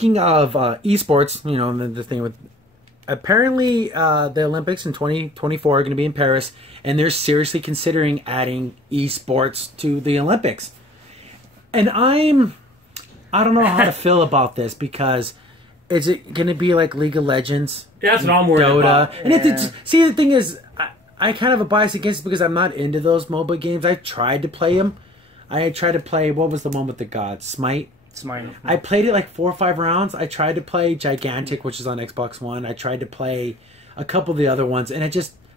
speaking of esports, you know, the thing with apparently the Olympics in 2024 are going to be in Paris, and they're seriously considering adding esports to the Olympics. And I don't know how to feel about this, because is it going to be like League of Legends? Yeah, that's what I'm worried about. And see, the thing is, I kind of have a bias against it because I'm not into those MOBA games. I tried to play them. I tried to play, what was the one with the gods? Smite? I played it like 4 or 5 rounds. I tried to play Gigantic, which is on Xbox One. I tried to play a couple of the other ones, and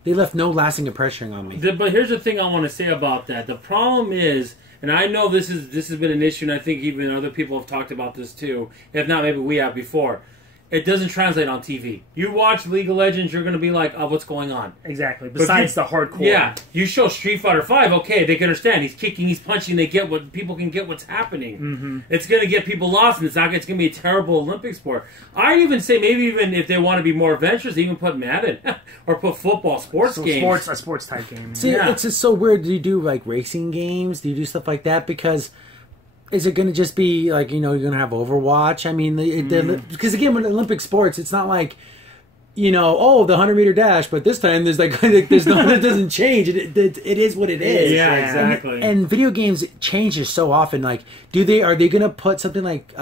they left no lasting impression on me. But here's the thing I want to say about that. The problem is, and I know this has been an issue, and I think even other people have talked about this too. If not, maybe we have before. It doesn't translate on TV. You watch League of Legends, you're going to be like, oh, what's going on? Exactly. Besides the hardcore. Yeah. You show Street Fighter 5, okay, they can understand. He's kicking, he's punching, people can get what's happening. Mm-hmm. It's going to get people lost, and it's going to be a terrible Olympic sport. I'd even say maybe even if they want to be more adventurous, even put Madden or put football, games. A sports type game. See, it's just so weird. Do you do like racing games? Do you do stuff like that? Because is it going to just be like, you know, you're going to have Overwatch? I mean, because again, with Olympic sports, it's not like, you know, oh, the 100-meter dash, but this time there's there's no, it doesn't change. It is what it is. Yeah, exactly. And video games changes so often. Like, are they going to put something like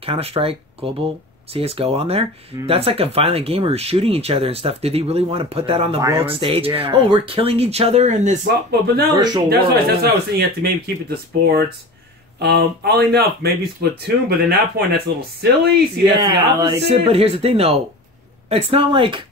Counter-Strike Global CS:GO on there? That's like a violent game where we're shooting each other and stuff. Do they really want to put that on the world stage? Yeah. Oh, we're killing each other in this but now virtual world. That's why I was saying you have to maybe keep it to sports. All enough, maybe Splatoon, but at that point, that's a little silly. See, that's the opposite. But here's the thing, though. It's not like...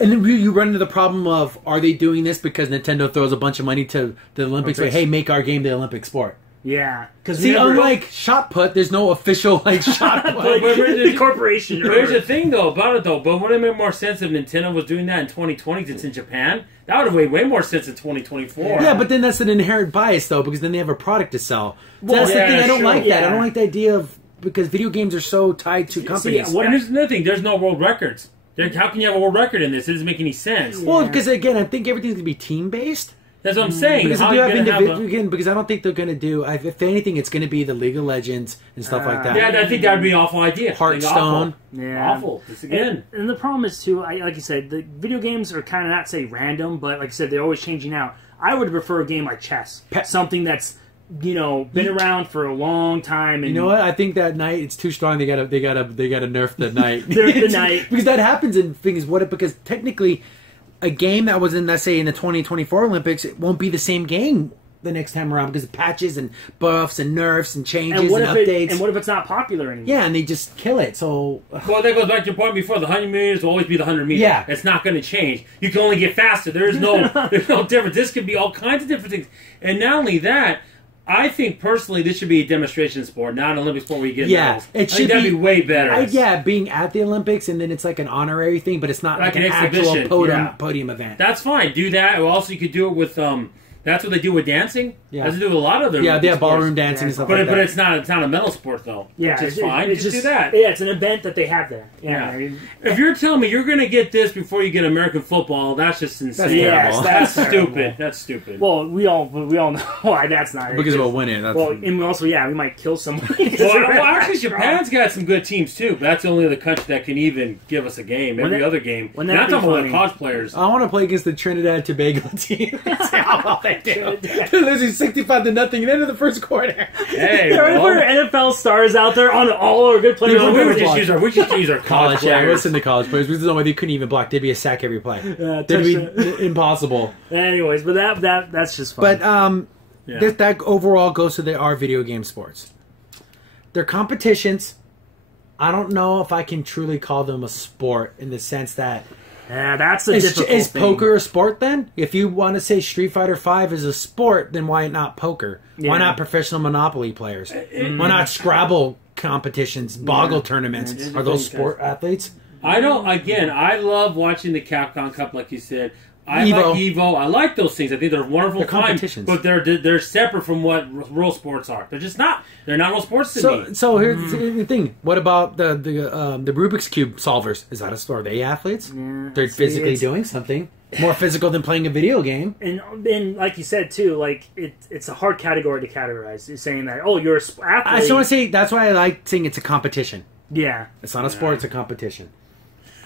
And then you run into the problem of, are they doing this because Nintendo throws a bunch of money to the Olympics? Like, hey, make our game the Olympic sport. Yeah. See, unlike shot put, there's no official shot put. The corporation. But here's the thing, though, about it, though. But would it make more sense if Nintendo was doing that in 2020 since it's in Japan? That would have made way more sense in 2024. Yeah, but then that's an inherent bias, though, because then they have a product to sell. That's the thing. I don't like that. I don't like the idea of... Because video games are so tied to companies. And here's another thing. There's no world records. How can you have a world record in this? It doesn't make any sense. Well, because, again, I think everything's going to be team-based. That's what I'm saying. Because if you have individual, because I don't think they're going to do. If anything, it's going to be the League of Legends and stuff like that. Yeah, I think that would be an awful idea. Hearthstone, awful. This again. And the problem is too, like you said, the video games are kind of not say random, but like I said, they're always changing out. I would prefer a game like chess, something that's been around for a long time. And you know what? I think that knight it's too strong. They gotta nerf the knight. Nerf the knight because that happens in things. Because technically, a game that was in, let's say, in the 2024 Olympics, it won't be the same game the next time around because of patches and buffs and nerfs and changes and updates. And what if it's not popular anymore? Yeah, and they just kill it. So, well, that goes back to your point before. The 100 meters will always be the 100 meters. Yeah, it's not going to change. You can only get faster. There's no difference. This could be all kinds of different things. And not only that, I think personally this should be a demonstration sport, not an Olympic sport where you get medals. It should that'd be way better. Being at the Olympics and then it's like an honorary thing, but it's not like an actual podium event. That's fine. Do that. Or also you could do it with that's what they do with dancing. Yeah, that's what they do with a lot of their they have ballroom dancing and stuff like that. But it's not a medal sport though. Yeah, it's fine. Just do that. Yeah, it's an event that they have there. Yeah. If you're telling me you're going to get this before you get American football, that's just insane. That's stupid. That's stupid. Well, we all know why that's not. Because of winning. And also, we might kill someone. Well, actually, Japan's got some good teams too. But that's the only other country that can even give us a game. Every other game. Not talking about the college players. I want to play against the Trinidad and Tobago team. See how well they do. They're losing 65-0 at the end of the first quarter. Hey, there are NFL stars out there on all our good players. We just use our college players. Listen to college players. There's no way they couldn't even block. There'd be a sack every play. That'd be impossible. Anyways, but that's just fun. But that overall goes to our video game sports. They're competitions. I don't know if I can truly call them a sport in the sense that. Yeah, that's a difficult thing. Is poker a sport then? If you want to say Street Fighter V is a sport, then why not poker? Yeah. Why not professional Monopoly players? Why not Scrabble competitions, Boggle tournaments? Are those sport athletes? I don't. Again, I love watching the Capcom Cup, like you said. I like Evo. I like those things. I think they're wonderful competitions, but they're separate from what real sports are. They're just not. They're not real sports to me. So here's the thing. What about the Rubik's Cube solvers? Is that a sport? Are they athletes? Yeah, they're physically doing something more physical than playing a video game. And like you said too, like it's a hard category to categorize. You're saying that you're an athlete. I just want to say that's why I like saying it's a competition. Yeah. It's not a sport, it's a competition.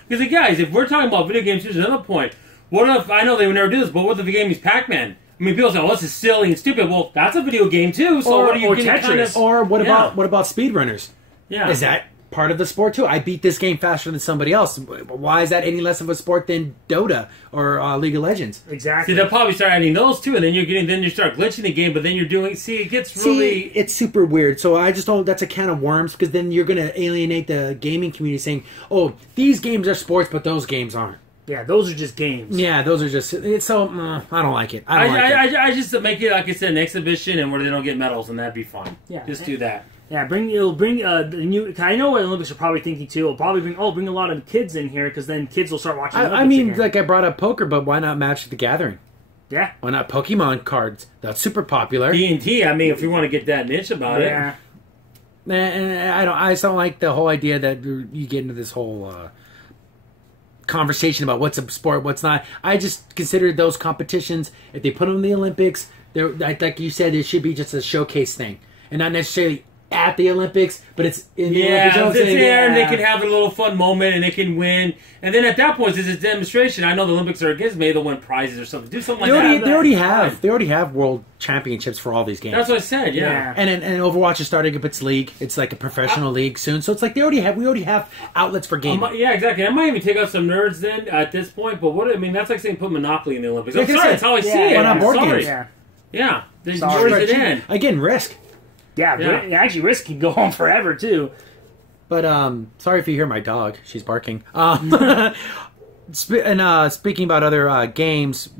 Because, guys, if we're talking about video games, here's another point. What if, I know they would never do this, but what if the game is Pac-Man? I mean, people say, "Oh, this is silly and stupid." Well, that's a video game too. So what are you getting kind of? Or what about speedrunners? Yeah, is that part of the sport too? I beat this game faster than somebody else. Why is that any less of a sport than Dota or League of Legends? Exactly. See, they'll probably start adding those too, and then you start glitching the game. But then you're doing. See, it gets really. It's super weird. So I just don't. That's a can of worms because then you're going to alienate the gaming community, saying, "Oh, these games are sports, but those games aren't." Yeah, those are just games. Yeah, those are just... It's so... I don't like it. I just make it, like I said, an exhibition and where they don't get medals, and that'd be fine. Yeah. Just do that. Yeah, it'll bring the new... I know what the Olympics are probably thinking, too. It'll probably bring a lot of kids in here, because then kids will start watching the Olympics I mean, again. like I brought up poker, but why not Magic the Gathering? Yeah. Why not Pokemon cards? That's super popular. D&T, I mean, if you want to get that niche about it. Yeah. And I just don't like the whole idea that you get into this whole... conversation about what's a sport, what's not. I just consider those competitions, if they put them in the Olympics, they're like you said, it should be just a showcase thing and not necessarily at the Olympics, but it's in the Olympics. It's there, and they can have a little fun moment, and they can win. And then at that point, it's a demonstration. I know the Olympics are against me; they'll win prizes or something. Do something like that. They already have world championships for all these games. That's what I said. Yeah. And Overwatch is starting up its league. It's like a professional league soon. So it's like we already have outlets for gaming. Yeah, exactly. I might even take out some nerds then at this point. But that's like saying put Monopoly in the Olympics. I'm sorry, that's how I see it. Why not board games? Yeah. Where's it in? Again, Risk. Yeah, actually, Risk can go on forever too. But sorry if you hear my dog; she's barking. Speaking about other games.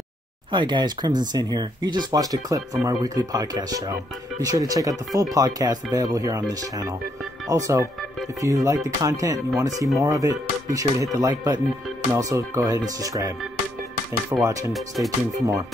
Hi guys, Crimson Sin here. You just watched a clip from our weekly podcast show. Be sure to check out the full podcast available here on this channel. Also, if you like the content and you want to see more of it, be sure to hit the like button and also go ahead and subscribe. Thanks for watching. Stay tuned for more.